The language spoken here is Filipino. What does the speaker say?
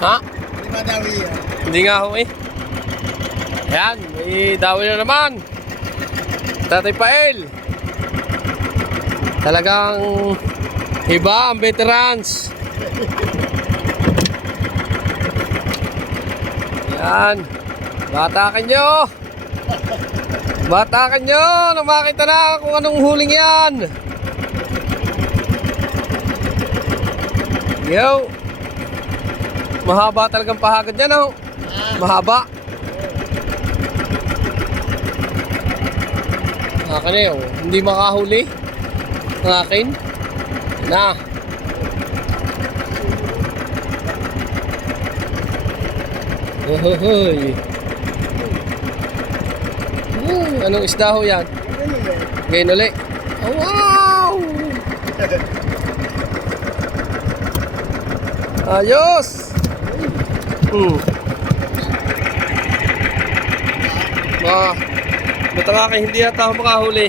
Ha? Hindi madawi yan. Hindi nga ho eh. Ayan, may dawi na naman. Tatay Pael. Talagang iba ang veterans. Ayan. Batakan nyo. Batakan nyo. Nang makita na kung anong huling yan. Yo. Mahaba talagang pahagad yan oh. Mahaba. Akin eh oh. Hindi makahuli. Ang akin. Na. Hohoy. Anong isda ho yan? Ngayon ulit. Oh, wow! Ayos! Buta nga kayo, hindi yata ako makahuli.